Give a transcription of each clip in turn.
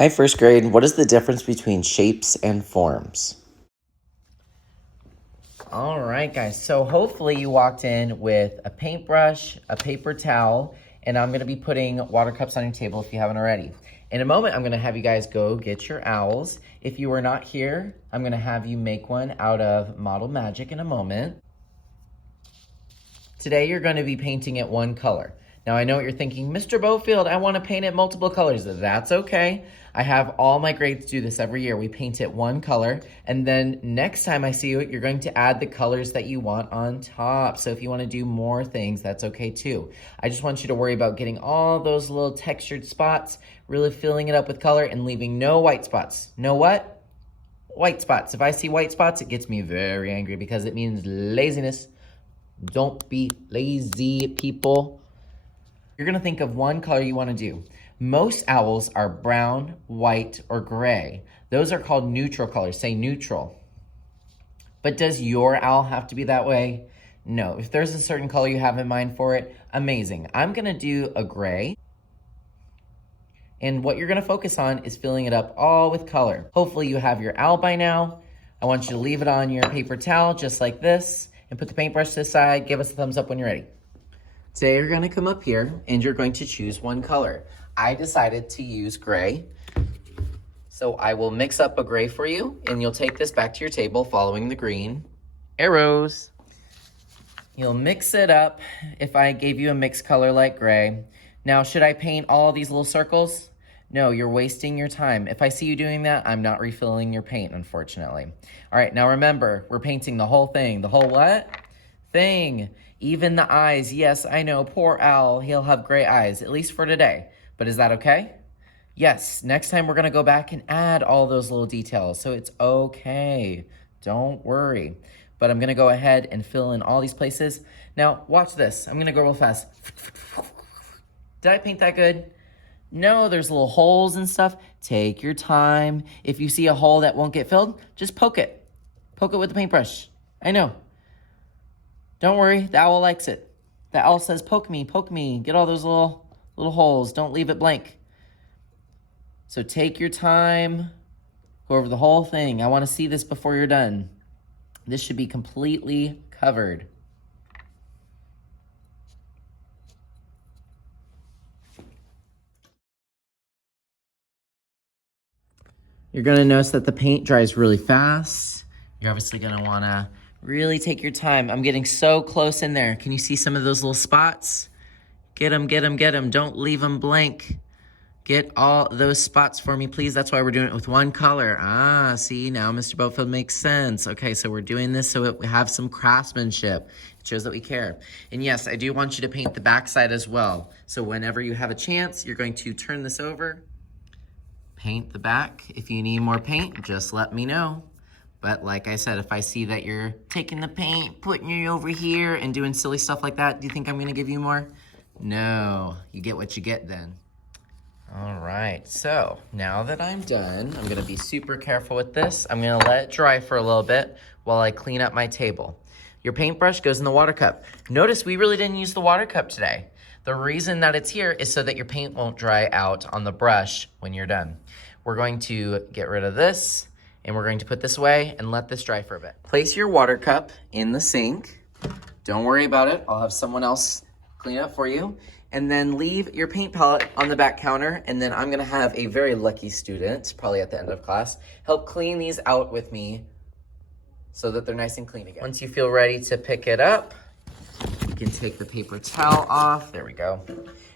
Hi, first grade. What is the difference between shapes and forms? All right, guys. So hopefully you walked in with a paintbrush, a paper towel, and I'm going to be putting water cups on your table if you haven't already. In a moment, I'm going to have you guys go get your owls. If you are not here, I'm going to have you make one out of Model Magic in a moment. Today, you're going to be painting it one color. Now, I know what you're thinking, Mr. Bofield, I want to paint it multiple colors. That's okay. I have all my grades do this every year. We paint it one color, and then next time I see you, you're going to add the colors that you want on top. So if you want to do more things, that's okay too. I just want you to worry about getting all those little textured spots, really filling it up with color, and leaving no white spots. No what? White spots. If I see white spots, it gets me very angry because it means laziness. Don't be lazy, people. You're gonna think of one color you wanna do. Most owls are brown, white, or gray. Those are called neutral colors. Say neutral. But does your owl have to be that way? No. If there's a certain color you have in mind for it, amazing. I'm gonna do a gray. And what you're gonna focus on is filling it up all with color. Hopefully you have your owl by now. I want you to leave it on your paper towel just like this and put the paintbrush to the side. Give us a thumbs up when you're ready. Today you're gonna come up here and you're going to choose one color. I decided to use gray. So I will mix up a gray for you and you'll take this back to your table following the green arrows. You'll mix it up if I gave you a mixed color like gray. Now, should I paint all these little circles? No, you're wasting your time. If I see you doing that, I'm not refilling your paint, unfortunately. All right, now remember, we're painting the whole thing. The whole what? Thing. Even the eyes. Yes, I know, poor owl. He'll have gray eyes, at least for today. But is that okay? Yes, next time we're gonna go back and add all those little details, so it's okay. Don't worry. But I'm gonna go ahead and fill in all these places. Now, watch this. I'm gonna go real fast. Did I paint that good? No, there's little holes and stuff. Take your time. If you see a hole that won't get filled, just poke it. Poke it with the paintbrush. I know. Don't worry, the owl likes it. The owl says, poke me, get all those little holes. Don't leave it blank. So take your time, go over the whole thing. I wanna see this before you're done. This should be completely covered. You're gonna notice that the paint dries really fast. You're obviously gonna wanna really take your time. I'm getting so close in there. Can you see some of those little spots? Get them, get them, get them. Don't leave them blank. Get all those spots for me, please. That's why we're doing it with one color. Ah, see, now Mr. Bofield makes sense. Okay, so we're doing this so we have some craftsmanship. It shows that we care. And yes, I do want you to paint the backside as well. So whenever you have a chance, you're going to turn this over, paint the back. If you need more paint, just let me know. But like I said, if I see that you're taking the paint, putting it over here and doing silly stuff like that, do you think I'm gonna give you more? No, you get what you get then. All right, so now that I'm done, I'm gonna be super careful with this. I'm gonna let it dry for a little bit while I clean up my table. Your paintbrush goes in the water cup. Notice we really didn't use the water cup today. The reason that it's here is so that your paint won't dry out on the brush when you're done. We're going to get rid of this and we're going to put this away and let this dry for a bit. Place your water cup in the sink. Don't worry about it. I'll have someone else clean up for you. And then leave your paint palette on the back counter. And then I'm gonna have a very lucky student, probably at the end of class, help clean these out with me so that they're nice and clean again. Once you feel ready to pick it up, you can take the paper towel off. There we go.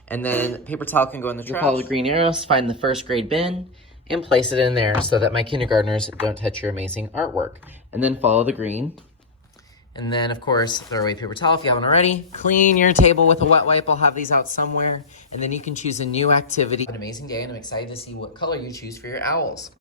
And then paper towel can go in the trash. Follow the green arrows, find the first grade bin, and place it in there so that my kindergartners don't touch your amazing artwork. And then follow the green. And then, of course, throw away paper towel if you haven't already. Clean your table with a wet wipe. I'll have these out somewhere. And then you can choose a new activity. Have an amazing day, and I'm excited to see what color you choose for your owls.